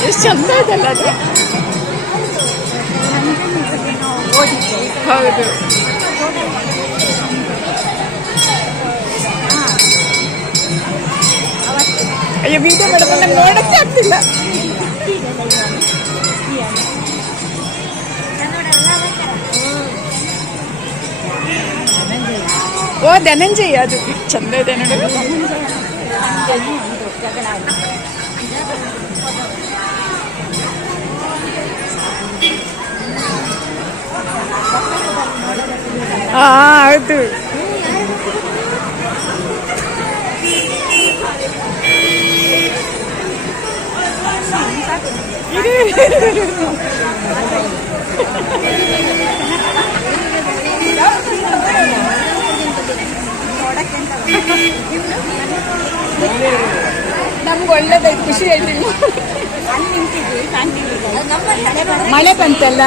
ಎಷ್ಟು ಚಂದ ಇದೆಲ್ಲ ಅದು ಹೌದು ಅಯ್ಯೋ ಬೀಜ ಮೇಡಮ್ ನಮ್ಗೆ ನೋಡಕ್ಕೆ ಆಗ್ತಿಲ್ಲ ഓ ധനഞ്ജയ് ചെയ്യാതെ ചന്ദ്രധനുടെ ആ ನಮ್ಗೆ ಒಳ್ಳೇದಾಯ್ತು ಖುಷಿ ಆಯ್ತು ಅಲ್ಲಿ ನಿಂತಿದ್ವಿ ಮಳೆ ಬಂತಲ್ಲ?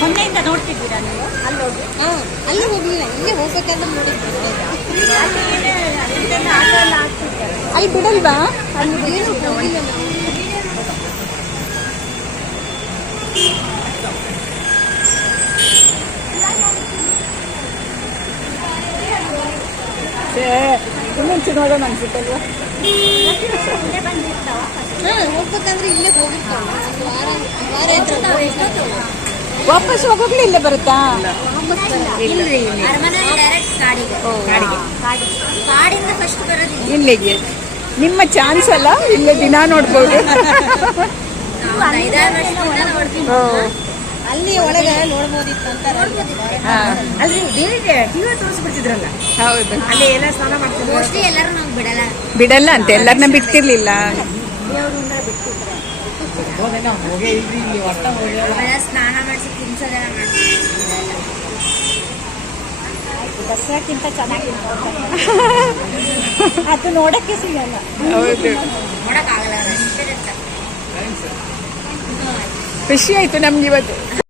ಮೊನ್ನೆಯಿಂದ ನೋಡ್ತಿದ್ದೀರಾ ನೀವು? ಅಲ್ಲಿ ಹೋಗಿ? ಅಲ್ಲಿ ಹೋಗ್ಲಿಲ್ಲ ಇಲ್ಲಿ ಹೋಗ್ಬೇಕಂತ ನೋಡಿದ್ದೆ ಇದೆಲ್ಲ ಆಟ ಎಲ್ಲ ಆಡ್ತಿದ್ದಾರೆ? ಅಲ್ಲಿ ಬಿಡಲ್ವಾ? ಅಲ್ಲಿ ಹೋಗಿಲ್ಲ ನಾವು. ಇನ್ನೊಂಚು ನೋಡೋಣ ಅನ್ಸುತ್ತಲ್ವಾ? ಹೋಗ್ಬೇಕಂದ್ರೆ ಇಲ್ಲೇ ಹೋಗಿರ್ತಾವ. ವಾಪಸ್ ಹೋಗೋಕ್ಲೇ ಇಲ್ಲೇ ಬರುತ್ತಾ? ಇಲ್ಲಿಗೆ. ನಿಮ್ಮ ಚಾನ್ಸ್ ಅಲ್ಲ ಇಲ್ಲೇ ದಿನ ನೋಡ್ಬೋದು. ಒಳಗೆ ನೋಡ್ಬೋದಿತ್ತು. ಅಂತ ಹಾ, ಅಲ್ಲಿ ಟಿವಿ ತೋರಿಸ್ಬಿಡ್ತಿದ್ರಲ್ಲ ಹೌದು. ಅಲ್ಲಿ ಎಲ್ಲ ಸ್ನಾನ ಮಾಡ್ತಿದ್ರು? ಮೋಸ್ಟ್ಲಿ ಎಲ್ಲರೂ ನಮ್ಗೆ ಬಿಡಲ್ಲ. ಬಿಡಲ್ಲ ಅಂತ ಎಲ್ಲರನ್ನ ಬಿಡ್ತಿರ್ಲಿಲ್ಲ. ದೇವ್ರಿಂದ ಬಿಟ್ಟಿದ್ರು ಆಮೇಲೆ ಸ್ನಾನ ಮಾಡಿಸಿ ತಿನ್ಸೋದೆಲ್ಲ ಮಾಡ್ತಾರೆ ದಸರಾಕ್ಕಿಂತ ಚೆನ್ನಾಗಿ ಅದು ನೋಡಕ್ಕೆ ಸಿಗಲ್ಲ ಹೌದು. ನೋಡಕ್ಕಾಗಲ್ಲ ಅಷ್ಟೇ ಖುಷಿ ಆಯ್ತು ನಮ್ಗೆ ಇವತ್ತು.